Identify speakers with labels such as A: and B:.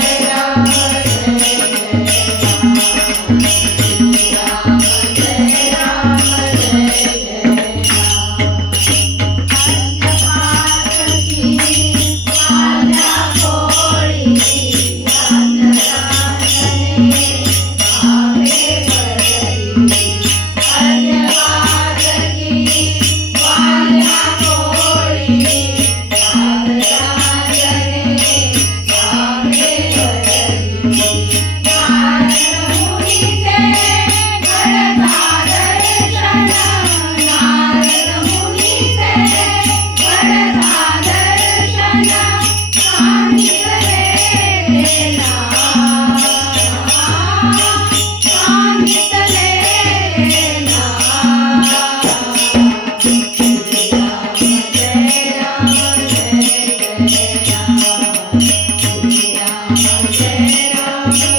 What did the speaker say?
A: Amen. Era